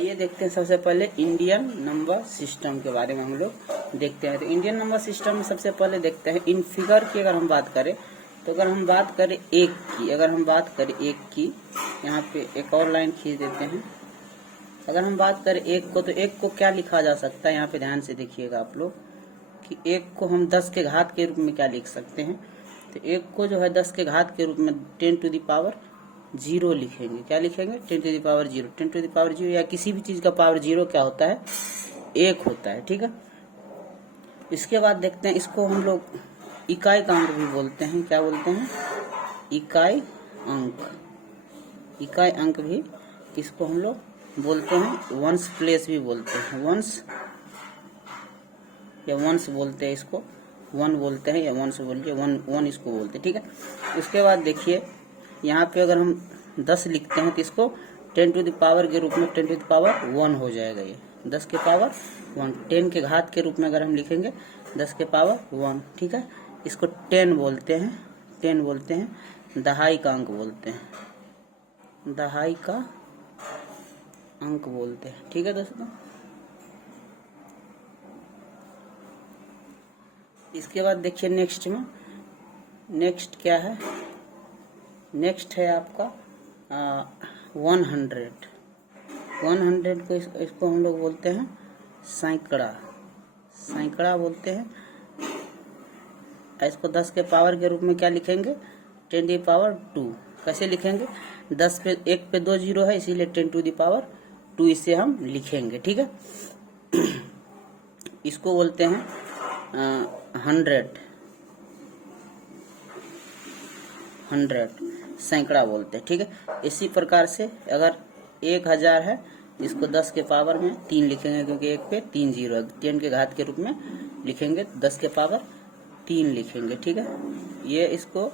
ये देखते हैं सबसे पहले इंडियन नंबर सिस्टम के बारे में हम लोग देखते हैं। तो इंडियन नंबर सिस्टम में सबसे पहले देखते हैं इन फिगर की अगर हम बात करें, तो अगर हम बात करें एक की, यहाँ पे एक और लाइन खींच देते हैं। अगर हम बात करें एक को, तो एक को क्या लिखा जा सकता है, यहाँ पे ध्यान से देखिएगा आप लोग कि एक को हम 10 के घात के रूप में क्या लिख सकते हैं। तो एक को जो है 10 के घात के रूप में 10 टू द पावर 0 लिखेंगे। क्या लिखेंगे? 10 to the power 0। 10 to the power 0 या किसी भी चीज का पावर 0 क्या होता है? 1 होता है। ठीक है। इसके बाद देखते हैं, इसको हम लोग इकाई का अंक भी बोलते हैं। क्या बोलते हैं? इकाई अंक। इकाई अंक भी इसको हम लोग बोलते हैं। वंस प्लेस भी बोलते हैं। वंस या वंस बोलते हैं इसको, वन बोलते हैं या वंस बोलते हैं, वन इसको बोलते हैं। ठीक है। उसके बाद देखिए यहाँ पे अगर हम 10 लिखते हैं तो इसको 10 टू द पावर के रूप में 10 टू द पावर 1 हो जाएगा। ये 10 के पावर 1, 10 के घात के रूप में अगर हम लिखेंगे 10 के पावर 1। ठीक है। इसको 10 बोलते हैं, 10 बोलते हैं। दहाई का अंक बोलते हैं, दहाई का अंक बोलते हैं। ठीक है दोस्तों। इसके बाद देखिए नेक्स्ट में, नेक्स्ट क्या है? नेक्स्ट है आपका 100। 100 को इसको हम लोग बोलते हैं सैकड़ा। सैकड़ा बोलते हैं। इसको 10 के पावर के रूप में क्या लिखेंगे? 10 टू द पावर 2। कैसे लिखेंगे? 10 पे 1 पे 2 जीरो है, इसीलिए 10 टू द पावर 2 इसे हम लिखेंगे। ठीक है। इसको बोलते हैं 100 सैकड़ा बोलते हैं। ठीक है। इसी प्रकार से अगर 1000 है, इसको 10 के पावर में 3 लिखेंगे, क्योंकि 1 पे 3 जीरो है। 10 के घात के रूप में लिखेंगे, 10 के पावर 3 लिखेंगे। ठीक है। ये इसको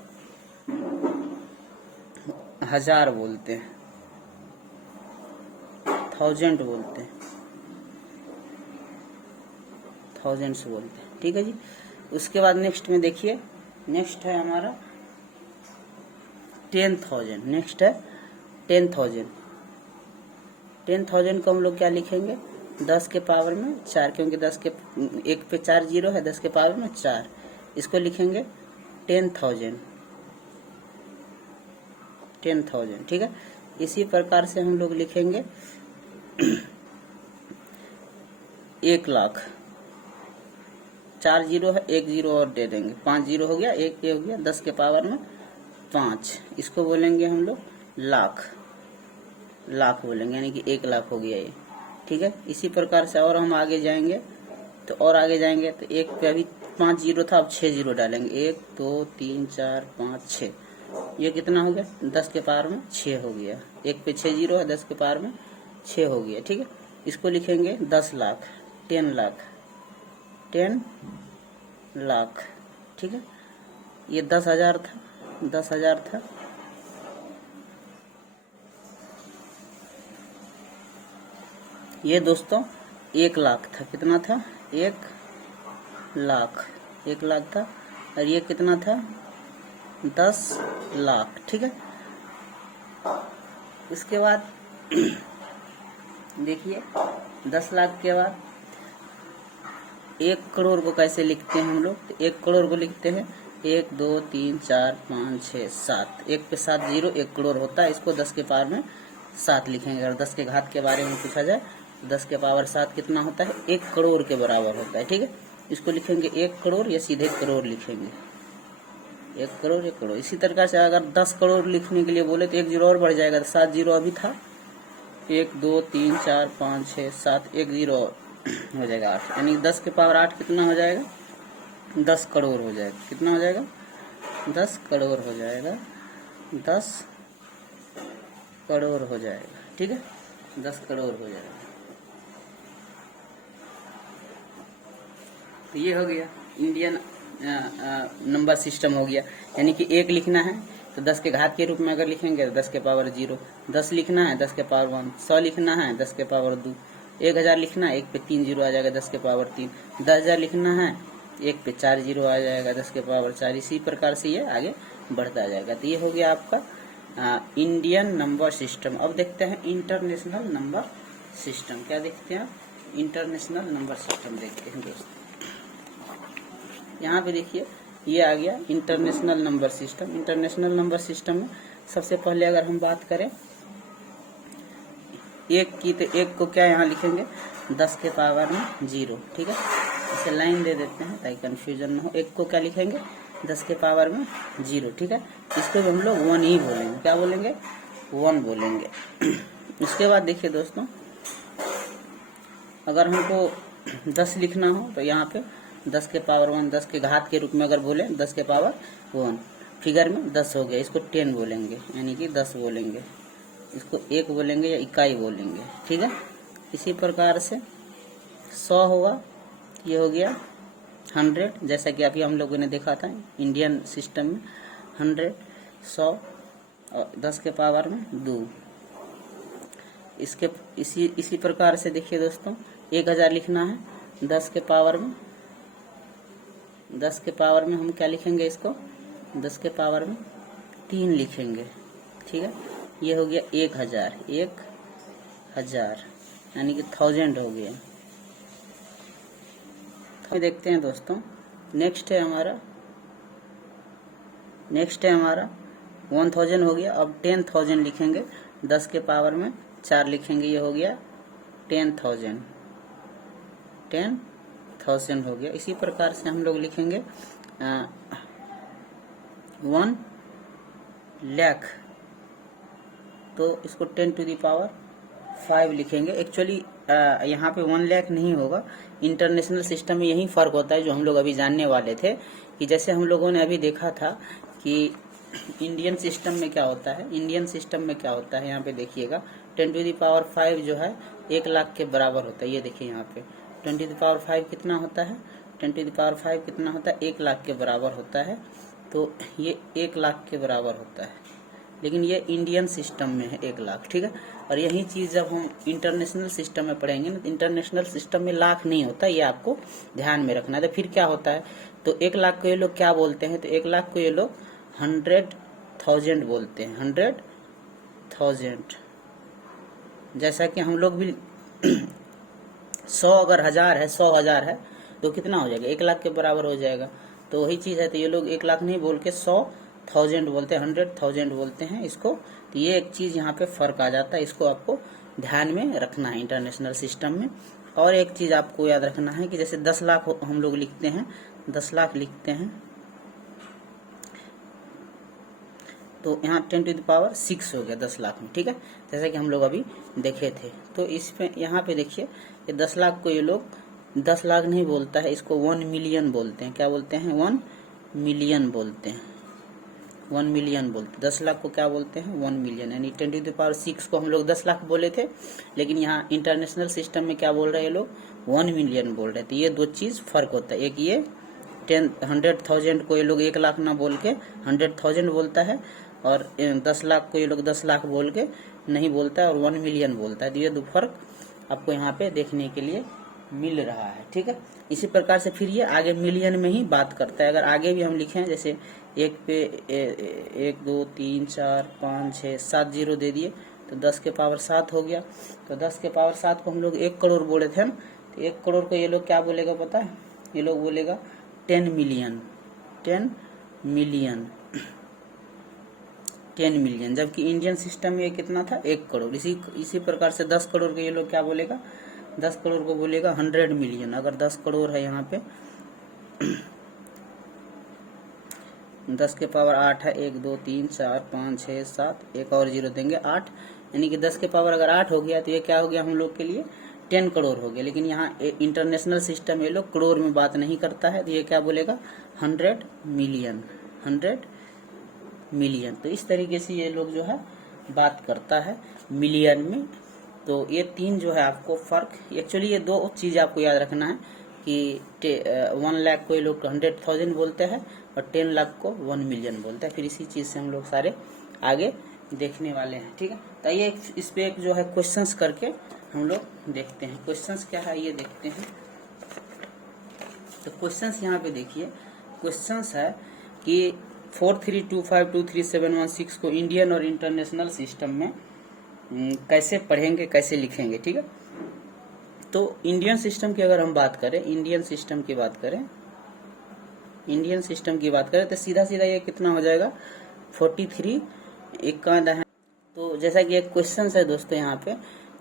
1000 बोलते हैं, 1000 बोलते हैं, थाउजेंड्स बोलते हैं। ठीक है जी। उसके बाद नेक्स्ट में देखिए, नेक्स्ट है हमारा 10,000। नेक्स्ट है 10,000। 10,000 को हम लोग क्या लिखेंगे? 10 के पावर में 4, क्योंकि 10 के 1 पे 4 जीरो है, 10 के पावर में 4। इसको लिखेंगे 10,000। 10,000। ठीक है। इसी प्रकार से हम लोग लिखेंगे 1 लाख। 4 जीरो है, 1 जीरो और दे देंगे, 5 जीरो हो गया, 1 हो गया, 10 के पावर में 5। इसको बोलेंगे हम लोग लाख। लाख बोलेंगे, यानी कि 1 लाख हो गया ये। ठीक है। इसी प्रकार से और हम आगे जाएंगे, तो और आगे जाएंगे तो 1 पे अभी 5 जीरो था, अब 6 जीरो डालेंगे। 1 2 3 4 5 6। ये कितना हो गया? 10 के पावर में 6 हो गया। 1 पे 6 जीरो है, 10 के पावर में 6 हो गया। ठीक है। इसको लिखेंगे 10 लाख, 10 लाख, 10 लाख। ठीक है। ये 10,000 था, 10,000 था। ये दोस्तों 1 लाख था। कितना था? 1 लाख। 1 लाख था। और ये कितना था? 10 लाख। ठीक है। इसके बाद देखिए 10 लाख के बाद 1 करोड़ को कैसे लिखते हैं हम लोग? तो 1 करोड़ को लिखते हैं 1 2 3 4 5 6 7। 1 पे 7 जीरो 1 करोड़ होता है। इसको 10 के पावर में 7 लिखेंगे। अगर 10 के घात के बारे में पूछा जाए, 10 के पावर 7 कितना होता है? 1 करोड़ के बराबर होता है। ठीक है। इसको लिखेंगे 1 करोड़ या सीधे करोड़ लिखेंगे। 1 करोड़ 1 करोड़। इसी तरह से अगर 10 करोड़ लिखने के लिए बोले तो 1 जीरो और बढ़ जाएगा, तो 7 जीरो अभी था, 1 2 3 4 5 6 7, 1 जीरो हो जाएगा 8। यानी 10 के पावर 8 कितना हो जाएगा? 10 करोड़ हो जाएगा। कितना हो जाएगा? 10 करोड़ हो जाएगा। 10 करोड़ हो जाएगा। ठीक है। 10 करोड़ हो जाएगा। तो ये हो गया इंडियन नंबर सिस्टम हो गया। यानी कि 1 लिखना है तो 10 के घात के रूप में अगर लिखेंगे तो 10 के पावर 0। 10 लिखना है 10 के पावर 1। 100 लिखना है 10 के पावर 2। 1000 लिखना है, 1 पे 3 जीरो आ जाएगा, 10 के पावर 3। 10,000 लिखना है, 1 पे 4 जीरो आ जाएगा, 10 के पावर 4। इसी प्रकार से ये आगे बढ़ता जाएगा। तो ये हो गया आपका इंडियन नंबर सिस्टम। अब देखते हैं इंटरनेशनल नंबर सिस्टम। क्या देखते हैं आप? इंटरनेशनल नंबर सिस्टम देखते हैं दोस्तों। यहाँ पे देखिए ये आ गया international number system. International number system में सबसे पहले अगर हम बात करें एक की, तो एक को क्या यहाँ लिखेंगे 10 के पावर में 0, ठीक है। इसे लाइन दे देते हैं ताकि कंफ्यूजन न हो। एक को क्या लिखेंगे 10 के पावर में 0, ठीक है। इसको भी हम लोग 1 ही बोलेंगे। क्या बोलेंगे? 1 बोलेंगे। उसके बाद देखिए दोस्तों, अगर हमको 10 लिखना हो तो यहाँ पे 10 के पावर 1, 10 के घात के रूप में अगर बोले 10 के पावर 1, फिगर में 10 हो गया, इसको 10 बोलेंगे, यानी कि 10 बोलेंगे। इसको 1 बोलेंगे या इकाई बोलेंगे, ठीक है। इसी प्रकार से 100 होगा, ये हो गया 100, जैसा कि अभी हम लोगों ने देखा था इंडियन सिस्टम में 100, 100 और 10 के पावर में 2। इसके इसी प्रकार से देखिए दोस्तों, 1000 लिखना है 10 के पावर में, 10 के पावर में हम क्या लिखेंगे? इसको 10 के पावर में 3 लिखेंगे, ठीक है। ये हो गया 1000, 1000 यानी कि 1000 हो गया। तो देखते हैं दोस्तों, नेक्स्ट है हमारा 1000 हो गया। अब 10,000 लिखेंगे, 10 के पावर में 4 लिखेंगे, ये हो गया 10,000, 10,000 हो गया। इसी प्रकार से हम लोग लिखेंगे 1 लाख, तो इसको 10 टू द पावर 5 लिखेंगे। एक्चुअली यहाँ पे 1 लाख नहीं होगा, इंटरनेशनल सिस्टम में यही फर्क होता है जो हम लोग अभी जानने वाले थे, कि जैसे हम लोगों ने अभी देखा था कि इंडियन सिस्टम में क्या होता है। इंडियन सिस्टम में क्या होता है, यहाँ पे देखिएगा 10 टू द पावर 5 जो है 1 लाख के बराबर होता है। ये देखिए यहाँ पे 10 टू द पावर 5 कितना होता है? 10 टू द पावर 5 कितना होता है? 1 लाख के बराबर होता है। तो ये 1 लाख के बराबर होता है, लेकिन ये इंडियन सिस्टम में है 1 लाख, ठीक है। और यही चीज जब हम इंटरनेशनल सिस्टम में पढ़ेंगे ना, तो इंटरनेशनल सिस्टम में लाख नहीं होता, ये आपको ध्यान में रखना है। तो फिर क्या होता है, तो 1 लाख को ये लोग क्या बोलते हैं? तो 1 लाख को ये लोग 100,000 बोलते हैं, 100,000। जैसा कि हम लोग भी 100 अगर 1000 है, 100,000 है तो कितना हो जाएगा? 1 लाख के बराबर हो जाएगा। तो वही चीज है, तो ये लोग 1 लाख नहीं बोल के 100,000 बोलते हैं, 100,000 बोलते हैं इसको। तो ये एक चीज यहाँ पे फर्क आ जाता है, इसको आपको ध्यान में रखना है इंटरनेशनल सिस्टम में। और एक चीज आपको याद रखना है कि जैसे 10 लाख हम लोग लिखते हैं, 10 लाख लिखते हैं, तो यहाँ 10 टू द पावर 6 हो गया 10 लाख में, ठीक है, जैसा कि हम लोग अभी देखे थे। तो इसमें यहाँ पे देखिए ये 10 लाख को ये लोग 10 लाख नहीं बोलता है, इसको 1 मिलियन बोलते हैं। क्या बोलते हैं? 1 मिलियन बोलते हैं, 1 मिलियन बोलते हैं। 10 लाख को क्या बोलते हैं? 1 मिलियन। यानी 10 टू द पावर 6 को हम लोग 10 लाख बोले थे, लेकिन यहाँ इंटरनेशनल सिस्टम में क्या बोल रहे हैं ये लोग? 1 मिलियन बोल रहे थे। ये दो चीज फर्क होता है। एक ये 100,000 को ये लोग 1 लाख ना बोल के 100,000 बोलता है, और 10 लाख को ये लोग 10 लाख बोल के नहीं बोलता है, और 1 मिलियन बोलता है। तो ये दो फर्क आपको यहाँ पे देखने के लिए मिल रहा है, ठीक है। इसी प्रकार से फिर ये आगे मिलियन में ही बात करता है। अगर आगे भी हम लिखें, जैसे 1 पे 1 2 3 4 5 6 7 जीरो दे दिए, तो 10 के पावर 7 हो गया। तो 10 के पावर 7 को हम लोग 1 करोड़ बोले थे, तो 1 करोड़ को ये लोग क्या बोलेगा पता है? ये लोग बोलेगा 10 मिलियन, 10 मिलियन, 10 मिलियन। जबकि इंडियन सिस्टम में ये कितना था? 1 करोड़। इसी प्रकार से 10 करोड़ को ये लोग क्या बोलेगा? 10 करोड़ को बोलेगा 100 मिलियन। अगर 10 करोड़ है यहाँ पे 10 के पावर 8 है, 1 2 3 4 5 6 7, एक और जीरो देंगे 8, यानी कि 10 के पावर अगर 8 हो गया तो ये क्या हो गया हम लोग के लिए? 10 करोड़ हो गया। लेकिन यहाँ इंटरनेशनल सिस्टम ये लोग करोड़ में बात नहीं करता है, तो ये क्या बोलेगा? 100 मिलियन, 100 मिलियन। तो इस तरीके से ये लोग जो है बात करता है मिलियन में। तो ये 3 जो है आपको फर्क, एक्चुअली ये 2 चीज आपको याद रखना है कि 1 लाख को ये लोग 100,000 बोलते हैं, और 10 लाख को 1 मिलियन बोलते हैं। फिर इसी चीज से हम लोग सारे आगे देखने वाले हैं, ठीक है। तो ये इस पे एक जो है क्वेश्चंस करके हम लोग देखते हैं। क्वेश्चंस क्या है ये देखते हैं। तो क्वेश्चंस यहाँ पे देखिए, क्वेश्चंस है कि 4325237116 को इंडियन और इंटरनेशनल सिस्टम में कैसे पढ़ेंगे, कैसे लिखेंगे, ठीक है। तो इंडियन सिस्टम की अगर हम बात करें, इंडियन सिस्टम की बात करें तो सीधा सीधा ये कितना हो जाएगा 43 एक का है। तो जैसा कि एक क्वेश्चन है दोस्तों यहाँ पे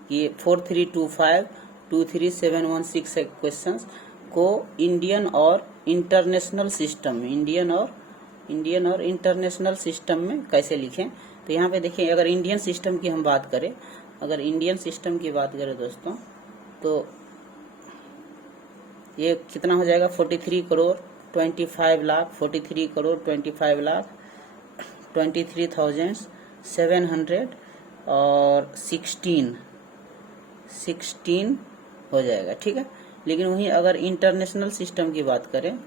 कि 4325 23716 क्वेश्चन को इंडियन और इंटरनेशनल सिस्टम में इंडियन और इंटरनेशनल सिस्टम में कैसे लिखें। तो यहाँ पे देखिए अगर इंडियन सिस्टम की हम बात करें, दोस्तों तो ये कितना हो जाएगा 43 करोड़ 25 लाख 43 करोड़ 25 लाख 23,700 और 16 हो जाएगा, ठीक है। लेकिन वहीं अगर इंटरनेशनल सिस्टम की बात करें,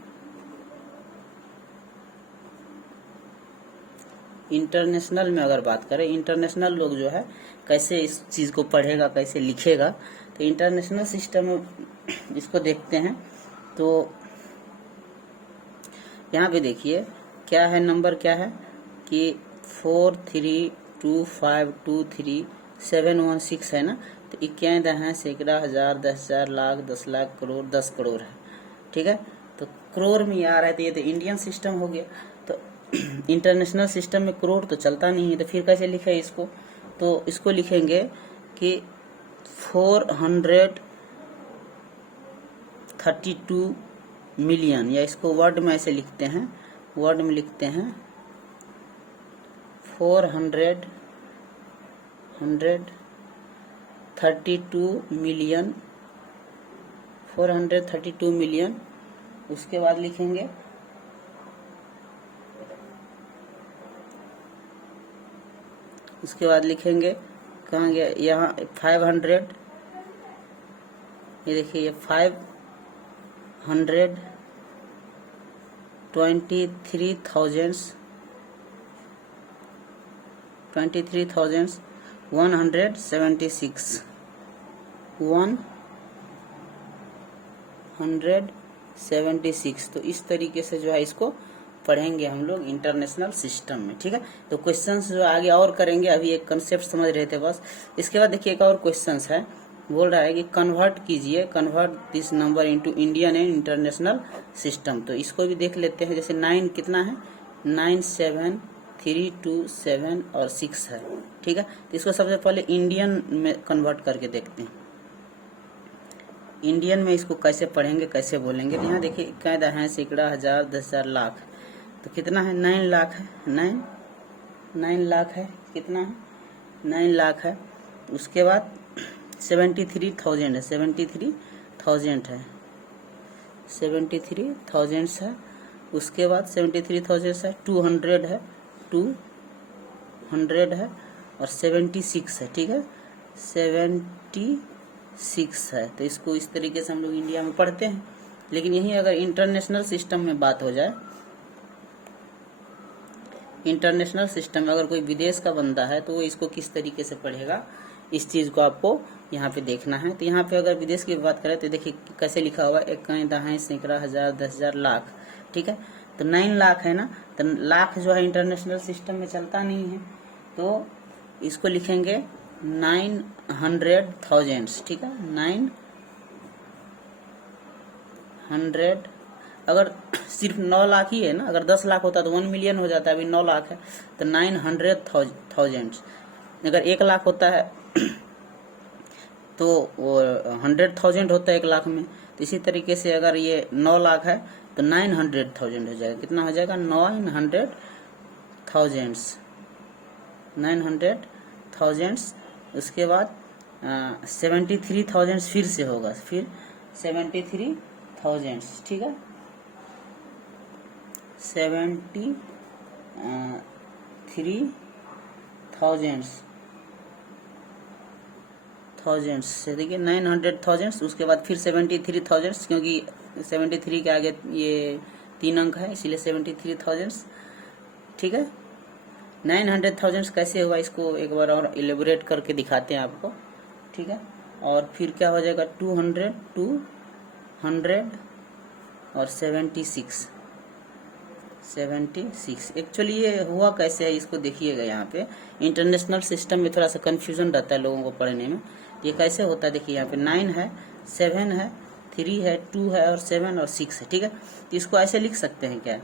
इंटरनेशनल में अगर बात करें, इंटरनेशनल लोग जो है कैसे इस चीज को पढ़ेगा, कैसे लिखेगा, तो इंटरनेशनल सिस्टम में इसको देखते हैं। तो यहाँ पे देखिए क्या है, नंबर क्या है कि 432523 है ना। तो 51 है, सैकड़ा, हजार, 10,000, लाख, 10 लाख, करोड़, 10 करोड़ है, ठीक है। तो करोड़ में आ रहा है तो ये तो इंडियन सिस्टम हो गया। तो इंटरनेशनल सिस्टम में करोड़ तो चलता नहीं है, तो फिर कैसे लिखे इसको। तो इसको लिखेंगे कि 432 मिलियन, या इसको वर्ड में ऐसे लिखते हैं, 432 मिलियन, 432 मिलियन। उसके बाद लिखेंगे कहाँ गया, यहाँ 500, ये देखिए ये 23,176 तो इस तरीके से जो है इसको पढ़ेंगे हम लोग इंटरनेशनल सिस्टम में, ठीक है। तो क्वेश्चंस जो आगे और करेंगे, अभी एक कंसेप्ट समझ रहे थे बस। इसके बाद देखिए एक और क्वेश्चंस है, बोल रहा है कि convert this number into Indian and international system. तो इसको भी देख लेते हैं। जैसे 9 कितना है, 9 7 3 2 7 और 6 है, ठीक है। तो इसको सबसे पहले इंडियन में कन्वर्ट करके देखते हैं, इंडियन में इसको कैसे पढ़ेंगे, कैसे बोलेंगे। तो यहाँ देखिए कायदा है, सैकड़ा, हजार, 10,000, लाख, तो कितना है 9 लाख है, 9 लाख है, कितना है 9 लाख है। उसके बाद 73,000 है, 73,000 है, 73,000 है। उसके बाद 73,000 है, 200 है, 200 है और 76 है, ठीक है, 76 है। तो इसको इस तरीके से हम लोग इंडिया में पढ़ते हैं। लेकिन यही अगर इंटरनेशनल सिस्टम में बात हो जाए, इंटरनेशनल सिस्टम में अगर कोई विदेश का बंदा है तो वो इसको किस तरीके से पढ़ेगा, इस चीज को आपको यहाँ पे देखना है। तो यहाँ पे अगर विदेश की बात करें तो देखिए कैसे लिखा हुआ है, 1 दहाई, सैकड़ा, हजार, 10,000, लाख, ठीक है। तो 9 लाख है ना, तो लाख जो है इंटरनेशनल सिस्टम में चलता नहीं है, तो इसको लिखेंगे 900,000, ठीक है, 900। अगर सिर्फ 9 लाख ही है ना, अगर 10 लाख होता तो 1 मिलियन हो जाता है, अभी 9 लाख है तो 900,000। अगर 1 लाख होता है तो वो 100,000 होता है 1 लाख में। तो इसी तरीके से अगर ये 9 लाख है तो 900,000 हो जाएगा, कितना हो जाएगा 900,000। उसके बाद 73,000 फिर से होगा, फिर 73,000, ठीक है, 73,000 से देखिए 900,000। उसके बाद फिर 73,000, क्योंकि 73 के आगे ये 3 अंक है इसीलिए 73,000, ठीक है। 900,000 कैसे हुआ, इसको एक बार और इलेबोरेट करके दिखाते हैं आपको, ठीक है। और फिर क्या हो जाएगा 200 और 76। एक्चुअली ये हुआ कैसे है इसको देखिएगा। यहाँ पे इंटरनेशनल सिस्टम में थोड़ा सा कंफ्यूजन रहता है लोगों को पढ़ने में। ये कैसे होता है देखिए, यहाँ पे 9 है, 7 है, 3 है, 2 है और 7 और 6 है। ठीक है, तो इसको ऐसे लिख सकते हैं क्या,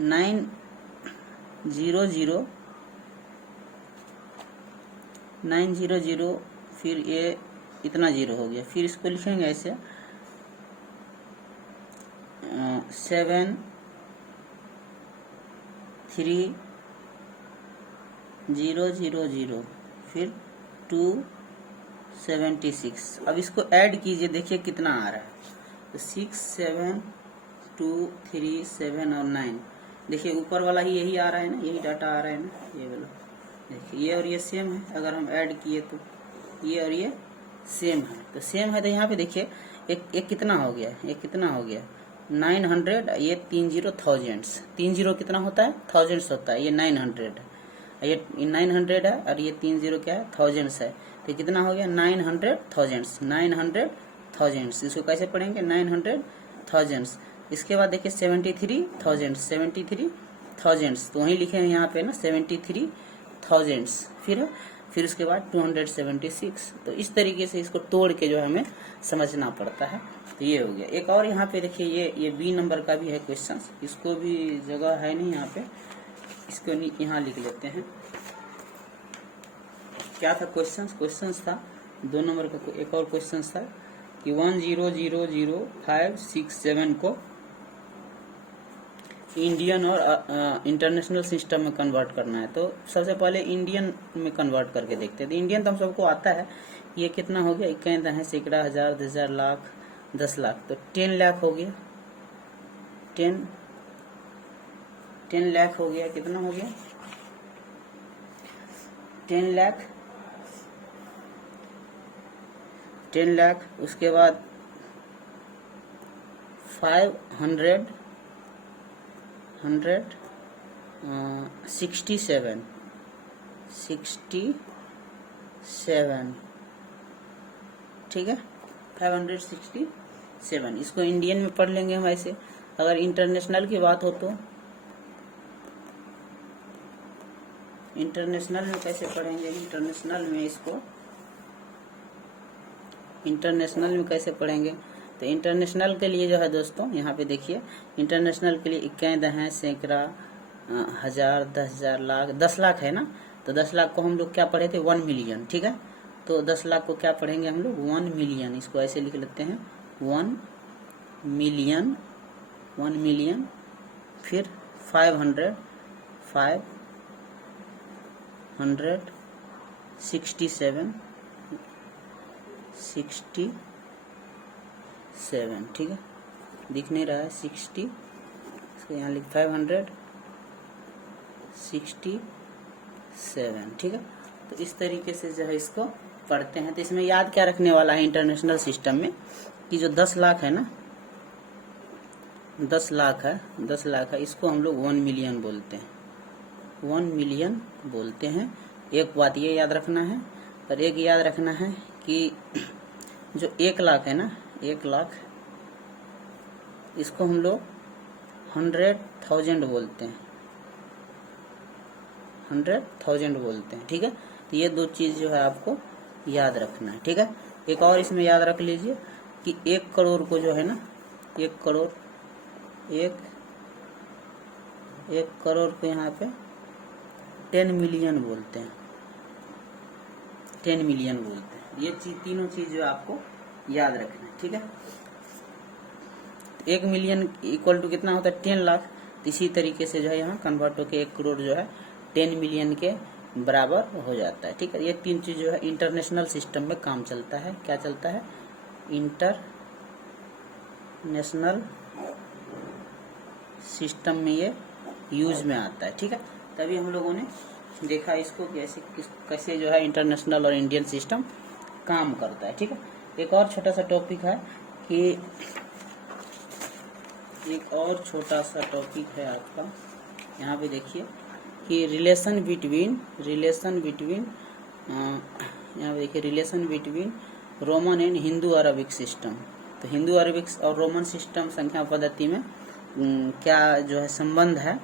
9 0 0 9 0 0, फिर ये इतना 0 हो गया, फिर इसको लिखेंगे ऐसे 7 3 0 0 0, फिर 2 76। अब इसको ऐड कीजिए, देखिए कितना आ रहा है, तो 6 7 2 3 7 और 9, देखिए ऊपर वाला ही यही आ रहा है ना, यही डाटा आ रहा है ना, ये वाला देखिए, ये और ये सेम है। अगर हम ऐड किए तो ये और ये सेम है, तो सेम है, तो यहाँ पे देखिए एक कितना हो गया, एक कितना हो गया 900, ये 30 थाउजेंड्स, 30 कितना होता है, थाउजेंड्स होता है, ये 900 है, ये 900 है और ये 30 क्या है, थाउजेंड्स है, तो कितना हो गया 900 थाउजेंड्स, 900 थाउजेंड्स। इसको कैसे पढ़ेंगे, 900 थाउजेंड्स। इसके बाद देखिए 73 थाउजेंड्स, 73 थाउजेंड्स, तो वहीं लिखे हैं यहाँ पे ना 73 थाउजेंड्स, फिर उसके बाद 276। तो इस तरीके से इसको तोड़ के जो है हमें समझना पड़ता है। तो ये हो गया। एक और यहाँ पे देखिए, ये बी नंबर का भी है क्वेश्चन, इसको भी जगह है नहीं यहाँ पे, इसको यहाँ लिख लेते हैं। क्या था क्वेश्चन था 2 नंबर का, एक और क्वेश्चन था कि 10000567 को इंडियन और इंटरनेशनल सिस्टम में कन्वर्ट करना है। तो सबसे पहले इंडियन में कन्वर्ट करके देखते हैं। तो इंडियन तो हम सबको आता है, ये कितना हो गया, 51 है, सैकड़ा, हजार, 10,000, लाख, 10 लाख, तो 10 लाख हो गया, 10 लाख हो गया, कितना हो गया 10 लाख, 10 लाख। उसके बाद 500 67 ठीक है, 567। इसको इंडियन में पढ़ लेंगे हम ऐसे। अगर इंटरनेशनल की बात हो तो इंटरनेशनल में कैसे पढ़ेंगे, इंटरनेशनल में कैसे पढ़ेंगे, तो इंटरनेशनल के लिए जो है दोस्तों यहाँ पे देखिए, इंटरनेशनल के लिए 51 है, सैकड़ा, हजार, 10,000, लाख, 10 लाख है ना, तो 10 लाख को हम लोग क्या पढ़े थे, 1 मिलियन। ठीक है, तो 10 लाख को क्या पढ़ेंगे हम लोग, 1 मिलियन। इसको ऐसे लिख लेते हैं 1 मिलियन, फिर 567 ठीक है, दिख नहीं रहा है 60, इसको यहाँ लिख 567। ठीक है, तो इस तरीके से जो है इसको पढ़ते हैं। तो इसमें याद क्या रखने वाला है इंटरनेशनल सिस्टम में, कि जो 10 लाख है ना, 10 लाख है, इसको हम लोग 1 मिलियन बोलते हैं, 1 मिलियन बोलते हैं। एक बात ये याद रखना है, और एक याद रखना है कि जो 1 लाख है ना, 1 लाख, इसको हम लोग 100,000 बोलते हैं, 100,000 बोलते हैं। ठीक है, तो ये 2 चीज जो है आपको याद रखना है। ठीक है, एक और इसमें याद रख लीजिए कि 1 करोड़ को जो है ना, 1 करोड़ को यहाँ पे 10 मिलियन बोलते हैं, 10 मिलियन बोलते हैं। ये तीनों चीज जो आपको याद रखना है। ठीक है, 1 मिलियन इक्वल टू कितना होता है, 10 लाख। तो इसी तरीके से जो है यहाँ कन्वर्ट होकर 1 करोड़ जो है 10 मिलियन के बराबर हो जाता है। ठीक है, ये 3 चीज जो है इंटरनेशनल सिस्टम में काम चलता है। क्या चलता है, इंटरनेशनल सिस्टम में ये यूज में आता है। ठीक है, तभी हम लोगों ने देखा इसको कैसे जो है इंटरनेशनल और इंडियन सिस्टम काम करता है। ठीक है, एक और छोटा सा टॉपिक है कि आपका यहाँ पे देखिए कि रिलेशन बिटवीन यहाँ पे देखिए relation between Roman and Hindu Arabic system. तो हिंदू अरबिक और रोमन सिस्टम संख्या पद्धति में क्या जो है संबंध है,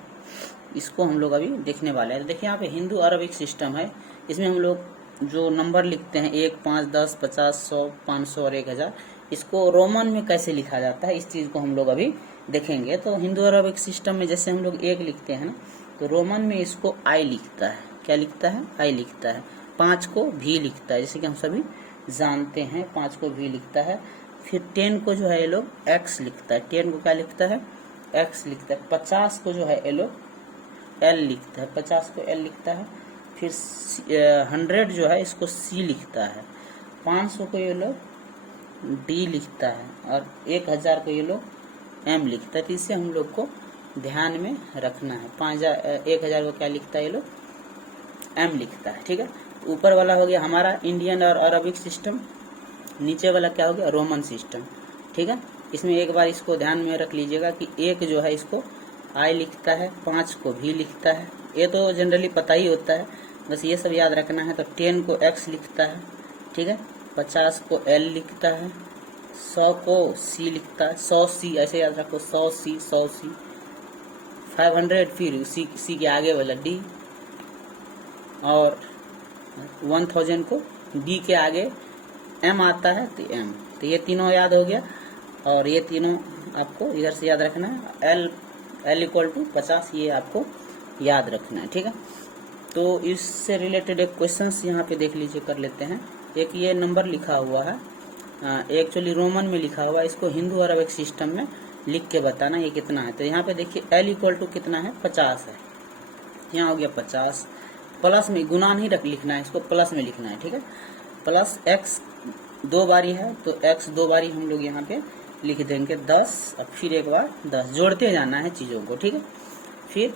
इसको हम लोग अभी देखने वाले हैं। देखिए यहाँ पे हिंदू अरबिक सिस्टम है, इसमें हम लोग जो नंबर लिखते हैं 1, 5, 10, 50, 100, 500 और 1000, इसको रोमन में कैसे लिखा जाता है इस चीज़ को हम लोग अभी देखेंगे। तो हिंदू अरबिक सिस्टम में जैसे हम लोग 1 लिखते हैं ना, तो रोमन में इसको आई लिखता है। क्या लिखता है? आई लिखता है। 5 को भी लिखता है, जैसे कि हम सभी जानते हैं 5 को भी लिखता है। फिर 10 को जो है ये लोग एक्स लिखता है। 10 को क्या लिखता है? एक्स लिखता है। 50 को जो है ये लोग एल लिखता है। 50 को एल लिखता है। फिर 100 जो है इसको सी लिखता है। 500 को ये लोग डी लिखता है और 1000 को ये लोग एम लिखता है। तो इससे हम लोग को ध्यान में रखना है। 1000 को क्या लिखता है ये लोग? एम लिखता है। ठीक है, ऊपर वाला हो गया हमारा इंडियन और अरबिक सिस्टम, नीचे वाला क्या हो गया? Roman system. ठीक है, इसमें एक बार इसको ध्यान में रख लीजिएगा कि 1 जो है इसको आई लिखता है, 5 को भी लिखता है। ये तो जनरली पता ही होता है, बस ये सब याद रखना है। तो 10 को एक्स लिखता है। ठीक है, 50 को एल लिखता है, 100 को सी लिखता है, 100 सी ऐसे याद रखो, 100 सी 500 फिर सी के आगे वाला डी, और 1000 को डी के आगे एम आता है तो एम। तो ये तीनों याद हो गया और ये तीनों आपको इधर से याद रखना है। एल इक्वल टू 50 ये आपको याद रखना है। ठीक है, तो इससे रिलेटेड एक क्वेश्चंस यहाँ पे देख लीजिए, कर लेते हैं। एक ये नंबर लिखा हुआ है, एक्चुअली रोमन में लिखा हुआ है, इसको हिंदू अरबिक सिस्टम में लिख के बताना ये कितना है। तो यहाँ पे देखिए एल इक्वल टू कितना है? 50 है। यहाँ हो गया 50, प्लस में गुना नहीं लिखना है, इसको प्लस में लिखना है। ठीक है, प्लस एक्स 2 बारी है तो एक्स 2 बारी हम लोग यहाँ पे लिख देंगे 10, और फिर एक बार 10 जोड़ते जाना है चीज़ों को। ठीक है, फिर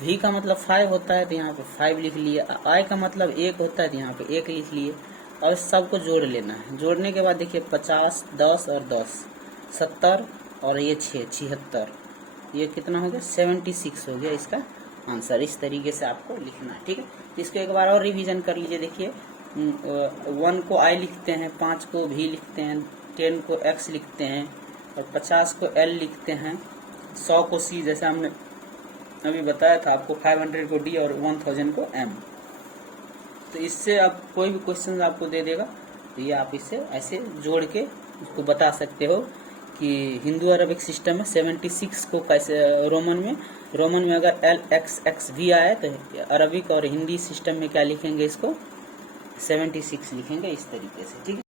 भी का मतलब 5 होता है तो यहाँ पे 5 लिख लिए। आई का मतलब 1 होता है तो यहाँ पे 1 लिख लिए, और सबको जोड़ लेना है। जोड़ने के बाद देखिए 50, 10 और 10 70, और ये 6 76, ये कितना हो गया? 76 हो गया इसका आंसर। इस तरीके से आपको लिखना है। ठीक है, इसको एक बार और रिवीजन कर लीजिए। देखिए 1 को आई लिखते हैं, 5 को भी लिखते हैं, 10 को एक्स लिखते हैं, और 50 को एल लिखते हैं, 100 को सी जैसे हमने अभी बताया था आपको, 500 को डी और 1000 को एम। तो इससे आप कोई भी क्वेश्चन आपको दे देगा तो ये आप इससे ऐसे जोड़ के उसको बता सकते हो कि हिंदू अरबिक सिस्टम में 76 को कैसे रोमन में अगर एल एक्स एक्स भी आए तो अरबिक और हिंदी सिस्टम में क्या लिखेंगे? इसको 76 लिखेंगे इस तरीके से। ठीक है।